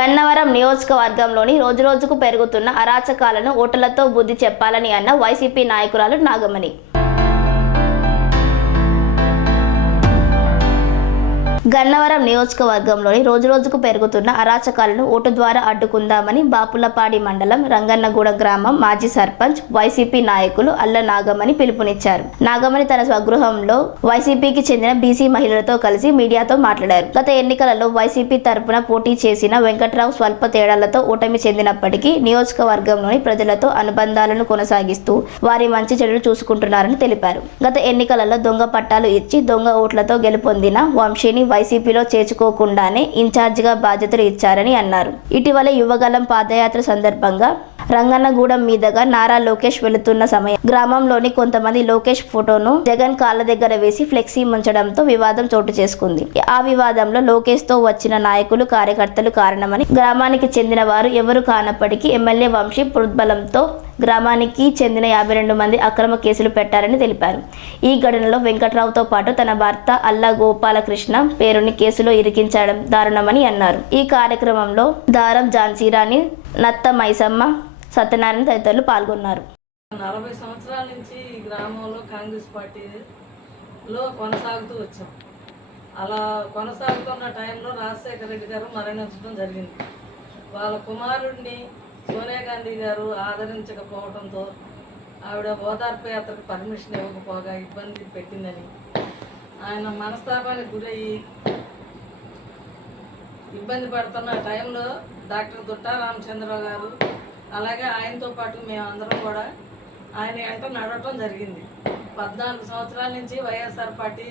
గన్నవరం నియోజకవర్గంలోని రోజురోజుకు పెరుగుతున్న అరాచకాలను ఓటలతో బుద్ధి చెప్పాలని అన్న వైసీపీ నాయకురాలు నాగమణి. గన్నవరం నియోజకవర్గంలోని రోజురోజుకు పెరుగుతున్న అరాచకాలను ఓటు ద్వారా అడ్డుకుందామని బాపులపాడి మండలం రంగన్నగూడ గ్రామం మాజీ సర్పంచ్ వైసీపీ నాయకులు అల్ల నాగమణి పిలుపునిచ్చారు. నాగమణి తన స్వగృహంలో వైసీపీకి చెందిన బీసీ మహిళలతో కలిసి మీడియాతో మాట్లాడారు. గత ఎన్నికలలో వైసీపీ తరపున పోటీ చేసిన వెంకట్రావు స్వల్ప తేడాలతో ఓటమి చెందినప్పటికీ నియోజకవర్గంలోని ప్రజలతో అనుబంధాలను కొనసాగిస్తూ వారి మంచి చెడులు చూసుకుంటున్నారని తెలిపారు. గత ఎన్నికలలో దొంగ పట్టాలు ఇచ్చి దొంగ ఓట్లతో గెలుపొందిన వంశీని వైసీపీలో చేర్చుకోకుండానే ఇన్ఛార్జిగా బాధ్యతలు ఇచ్చారని అన్నారు. ఇటీవల యువగలం పాదయాత్ర సందర్భంగా రంగన్నగూడెం మీదుగా నారా లోకేష్ వెళుతున్న సమయం. గ్రామంలోని కొంతమంది లోకేష్ ఫోటోను జగన్ కాళ్ళ దగ్గర వేసి ఫ్లెక్సీ ముంచడంతో వివాదం చోటు చేసుకుంది. ఆ వివాదంలో లోకేష్తో వచ్చిన నాయకులు కార్యకర్తలు కారణమని గ్రామానికి చెందిన వారు ఎవరు కానప్పటికీ ఎమ్మెల్యే వంశీ పుద్బలంతో గ్రామానికి చెందిన యాభై రెండు మంది అక్రమ కేసులు పెట్టారని తెలిపారు. ఈ ఘటనలో వెంకట్రావుతో పాటు తన భర్త అల్లా గోపాలకృష్ణ పేరుని కేసులో ఇరికించడం దారుణమని అన్నారు. ఈ కార్యక్రమంలో దారం ఝాన్సీరాణి నత్త మైసమ్మ సత్యనారాయణ తదితరులు పాల్గొన్నారు. నలభై సంవత్సరాల నుంచి ఈ గ్రామంలో కాంగ్రెస్ పార్టీలో కొనసాగుతూ వచ్చాం. అలా కొనసాగుతున్న టైంలో రాజశేఖర రెడ్డి గారు మరణించడం జరిగింది. వాళ్ళ కుమారుడిని సోనియా గాంధీ గారు ఆదరించకపోవడంతో ఆవిడ ఓదార్పు యాత్రకు పర్మిషన్ ఇవ్వకపోగా ఇబ్బంది పెట్టిందని ఆయన మనస్తాపానికి గురయ్యి ఇబ్బంది పడుతున్న టైంలో డాక్టర్ దుట్టా రామచంద్రరావు గారు అలాగే ఆయనతో పాటు మేమందరం కూడా ఆయన వెంట నడవటం జరిగింది. పద్నాలుగు సంవత్సరాల నుంచి వైఎస్ఆర్ పార్టీ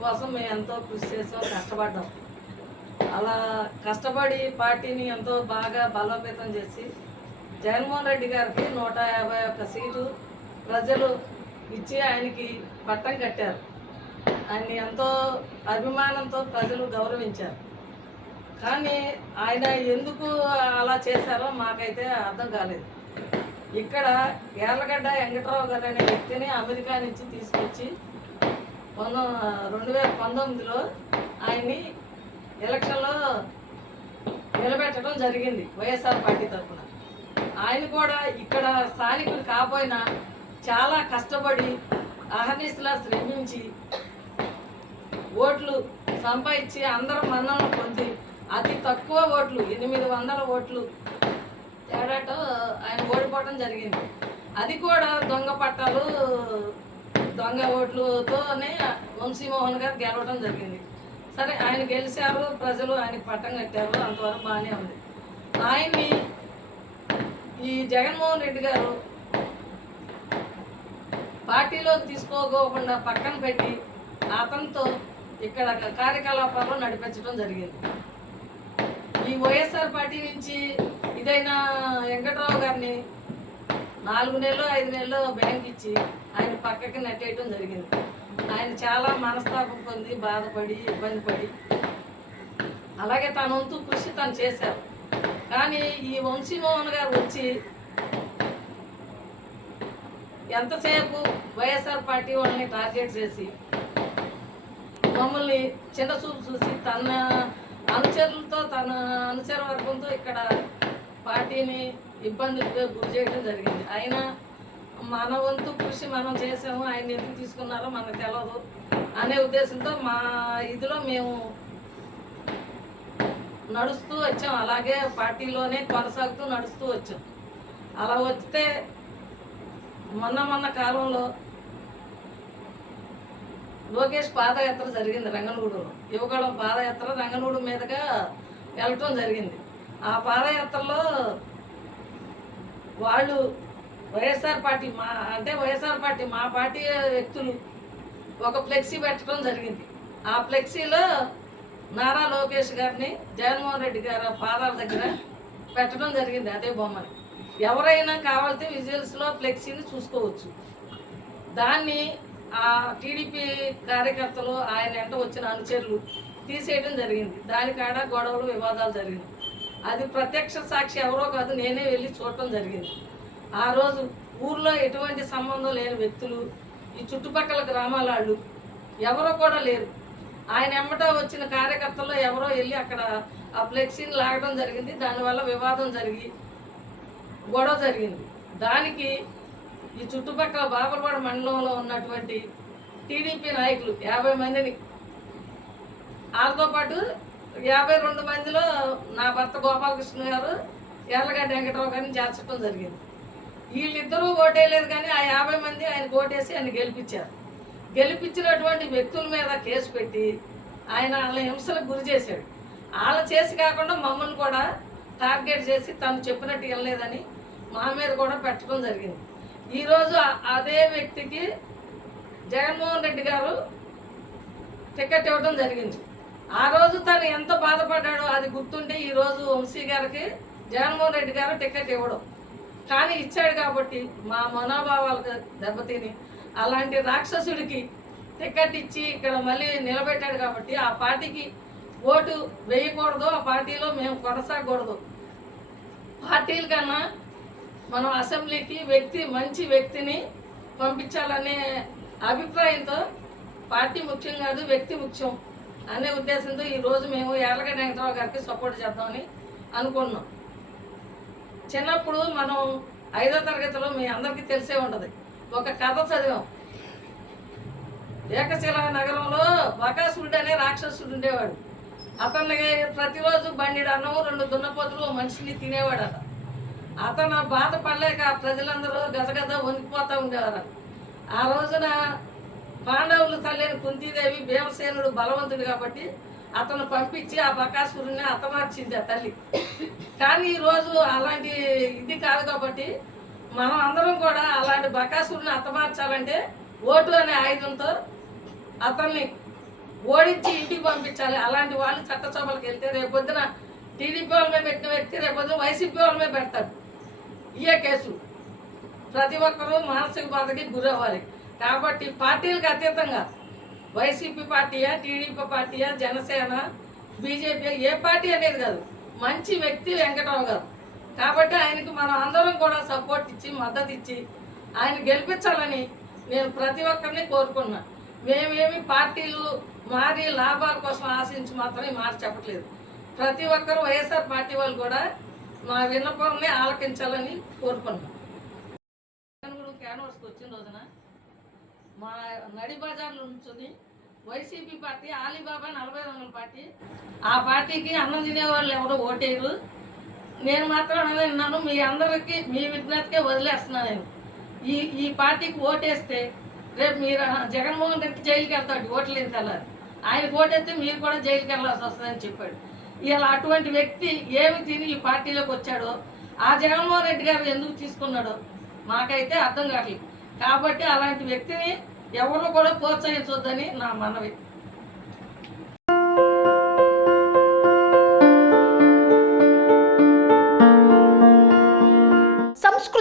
కోసం మేము ఎంతో కృషి చేసాం కష్టపడ్డాం. అలా కష్టపడి పార్టీని ఎంతో బాగా బలోపేతం చేసి జగన్మోహన్ రెడ్డి గారికి నూట యాభై ఒక్క సీటు ప్రజలు ఇచ్చి ఆయనకి పట్టం కట్టారు. ఆయన్ని ఎంతో అభిమానంతో ప్రజలు గౌరవించారు. కానీ ఆయన ఎందుకు అలా చేశారో మాకైతే అర్థం కాలేదు. ఇక్కడ యార్లగడ్డ వెంకటరావు గారు అనే వ్యక్తిని అమెరికా నుంచి తీసుకొచ్చి పంతొమ్మిది రెండు వేల పంతొమ్మిదిలో ఆయన్ని ఎలక్షన్లో నిలబెట్టడం జరిగింది వైఎస్ఆర్ పార్టీ తరఫున. ఆయన కూడా ఇక్కడ స్థానికులు కాపోయినా చాలా కష్టపడి అహర్నిశలా శ్రమించి ఓట్లు సంపాదించి అందరం మన్నలను పొంది అతి తక్కువ ఓట్లు ఎనిమిది వందల ఓట్లు తేడాతో ఆయన ఓడిపోవడం జరిగింది. అది కూడా దొంగ పట్టాలు దొంగ ఓట్లతోనే వంశీమోహన్ గారు గెలవడం జరిగింది. సరే ఆయన గెలిచారు ప్రజలు ఆయనకి పట్టం కట్టారు అంతవరకు బాగానే ఉంది. ఆయన్ని ఈ జగన్మోహన్ రెడ్డి గారు పార్టీలోకి తీసుకోకోకుండా పక్కన పెట్టి అతనితో ఇక్కడ కార్యకలాపాలు నడిపించడం జరిగింది. ఈ వైఎస్ఆర్ పార్టీ నుంచి ఇదైనా వెంకట్రావు గారిని నాలుగు నెలలు ఐదు నెలలు బ్యాంక్ ఇచ్చి ఆయన పక్కకి నెట్టేయటం జరిగింది. ఆయన చాలా మనస్తాపం పొంది బాధపడి ఇబ్బంది పడి అలాగే తన వంతు కృషి తను చేశారు. కానీ ఈ వంశీమోహన్ గారు వచ్చి ఎంతసేపు వైఎస్ఆర్ పార్టీ వాళ్ళని టార్గెట్ చేసి మమ్మల్ని చిన్న చూపు చూసి తన అనుచరులతో తన అనుచర వర్గంతో ఇక్కడ పార్టీని ఇబ్బందులకు గురి చేయడం జరిగింది. అయినా మన వంతు కృషి మనం చేసాము ఆయన ఎందుకు తీసుకున్నారో మనకు తెలియదు అనే ఉద్దేశంతో మా ఇదిలో మేము నడుస్తూ వచ్చాం. అలాగే పార్టీలోనే కొనసాగుతూ నడుస్తూ వచ్చాం. అలా వస్తే మొన్న మొన్న కాలంలో లోకేష్ పాదయాత్ర జరిగింది రంగనగూడులో యువగళం పాదయాత్ర రంగనగూడు మీదుగా వెళ్ళటం జరిగింది. ఆ పాదయాత్రలో వాళ్ళు వైఎస్ఆర్ పార్టీ మా అంటే వైఎస్ఆర్ పార్టీ మా పార్టీ వ్యక్తులు ఒక ఫ్లెక్సీ పెట్టడం జరిగింది. ఆ ఫ్లెక్సీలో నారా లోకేష్ గారిని జగన్మోహన్ రెడ్డి గారి పాదాల దగ్గర పెట్టడం జరిగింది అదే బొమ్మని ఎవరైనా కావాలితే విజువల్స్లో ఫ్లెక్సీని చూసుకోవచ్చు. దాన్ని ఆ టీడీపీ కార్యకర్తలు ఆయన వెంట వచ్చిన అనుచరులు తీసేయడం జరిగింది. దాని కాడ గొడవలు వివాదాలు జరిగింది. అది ప్రత్యక్ష సాక్షి ఎవరో కాదు నేనే వెళ్ళి చూడటం జరిగింది. ఆ రోజు ఊర్లో ఎటువంటి సంబంధం లేని వ్యక్తులు ఈ చుట్టుపక్కల గ్రామాల వాళ్ళు ఎవరో కూడా లేరు. ఆయన ఎమ్మట వచ్చిన కార్యకర్తల్లో ఎవరో వెళ్ళి అక్కడ ఆ ఫ్లెక్సీని లాగడం జరిగింది. దానివల్ల వివాదం జరిగి గొడవ జరిగింది. దానికి ఈ చుట్టుపక్కల బాపలపాడు మండలంలో ఉన్నటువంటి టీడీపీ నాయకులు యాభై మందిని. వాళ్ళతో పాటు యాభై రెండు మందిలో నా భర్త గోపాలకృష్ణ గారు ఎర్లగడ్డ వెంకటరావు గారిని చేర్చడం జరిగింది. వీళ్ళిద్దరూ ఓటేయలేదు కానీ ఆ యాభై మంది ఆయన ఓటేసి ఆయన గెలిపించారు. గెలిపించినటువంటి వ్యక్తుల మీద కేసు పెట్టి ఆయన వాళ్ళ హింసలకు గురి చేశాడు. వాళ్ళ చేసి కాకుండా మమ్మల్ని కూడా టార్గెట్ చేసి తను చెప్పినట్టు వెళ్ళలేదని మా మీద కూడా పెట్టడం జరిగింది. ఈరోజు అదే వ్యక్తికి జగన్మోహన్ రెడ్డి గారు టికెట్ ఇవ్వడం జరిగింది. ఆ రోజు తను ఎంత బాధపడ్డాడో అది గుర్తుంటే ఈరోజు వంశీ గారికి జగన్మోహన్ రెడ్డి గారు టికెట్ ఇవ్వడం. కానీ ఇచ్చాడు కాబట్టి మా మనోభావాలకు దెబ్బతిని అలాంటి రాక్షసుడికి టికెట్ ఇచ్చి ఇక్కడ మళ్ళీ నిలబెట్టాడు కాబట్టి ఆ పార్టీకి ఓటు వేయకూడదు ఆ పార్టీలో మేము కొనసాగకూడదు. పార్టీల కన్నా మనం అసెంబ్లీకి వ్యక్తి మంచి వ్యక్తిని పంపించాలనే అభిప్రాయంతో పార్టీ ముఖ్యం కాదు వ్యక్తి ముఖ్యం అనే ఉద్దేశంతో ఈరోజు మేము ఎర్రగడ్డ వెంకటరావు గారికి సపోర్ట్ చేద్దామని అనుకున్నాం చిన్నప్పుడు మనం ఐదో తరగతిలో మీ అందరికీ తెలిసే ఉంటుంది. ఒక కథ చదివాం. ఏకశిల నగరంలో బకాసురుడు అనే రాక్షసుడు ఉండేవాడు. అతన్ని ప్రతిరోజు బండిడు అన్నం రెండు దున్నపోతులు మనిషిని తినేవాడు అట అతను బాధపడలేక ప్రజలందరూ గజగజ వణికిపోతూ ఉండేవారు ఆ రోజున పాండవులు తల్లిని కుంతీదేవి భీమసేనుడు బలవంతుడు కాబట్టి అతను పంపించి ఆ బకాసురుని అతమార్చింది ఆ తల్లి. కానీ ఈరోజు అలాంటి ఇది కాదు కాబట్టి మనం అందరం కూడా బకాసురుని అతమార్చాలంటే ఓటు అనే ఆయుధంతో అతన్ని ఓడించి ఇంటికి పంపించాలి. అలాంటి వాళ్ళు చట్టసభలకు వెళ్తే రేపొద్దున టీడీపీ వాళ్ళ మీద పెట్టిన వ్యక్తి రేపు పొద్దున వైసీపీ వాళ్ళ మీద పెడతాడు. ఇయే కేసు. ప్రతి ఒక్కరూ మానసిక బాధకి గురవ్వాలి. కాబట్టి పార్టీలకు అతీతంగా వైసీపీ పార్టీయా టీడీపీ పార్టీయా జనసేన బీజేపీ ఏ పార్టీ అనేది కాదు. మంచి వ్యక్తి వెంకటరావు గారు. కాబట్టి ఆయనకి మనం అందరం కూడా సపోర్ట్ ఇచ్చి మద్దతు ఇచ్చి ఆయన గెలిపించాలని నేను ప్రతి ఒక్కరిని కోరుకున్నా. మేమేమి పార్టీలు మారి లాభాల కోసం ఆశించి మాత్రమే మాట చెప్పట్లేదు. ప్రతి ఒక్కరు వైఎస్ఆర్ పార్టీ వాళ్ళు కూడా మా విన్నపాన్ని ఆలకించాలని కోరుకున్నాం. జగన్గూడెం క్యాన్వర్స్కి వచ్చిన రోజున మా నడి బజార్లో ఉంచుని వైసీపీ పార్టీ ఆలీబాబా నలభై వందల పార్టీ ఆ పార్టీకి అన్నం తినేవాళ్ళు ఎవరు ఓటేరు నేను మాత్రం విన్నాను. మీ అందరికీ మీ విజ్ఞతకే వదిలేస్తున్నాను నేను. ఈ ఈ పార్టీకి ఓటేస్తే రేపు మీరు జగన్మోహన్ రెడ్డి జైలుకి వెళ్తాడు ఓట్లు లేని తెల్లారి. ఆయనకు ఓటేస్తే మీరు కూడా జైలుకి వెళ్ళాల్సి వస్తుందని చెప్పాడు. ఇలా అటువంటి వ్యక్తి ఏమి తిని ఈ పార్టీలోకి వచ్చాడో ఆ జగన్మోహన్ రెడ్డి గారు ఎందుకు తీసుకున్నాడో మాకైతే అర్థం కావట్లేదు. కాబట్టి అలాంటి వ్యక్తిని ఎవరు కూడా ప్రోత్సహించొద్దని నా మనవి.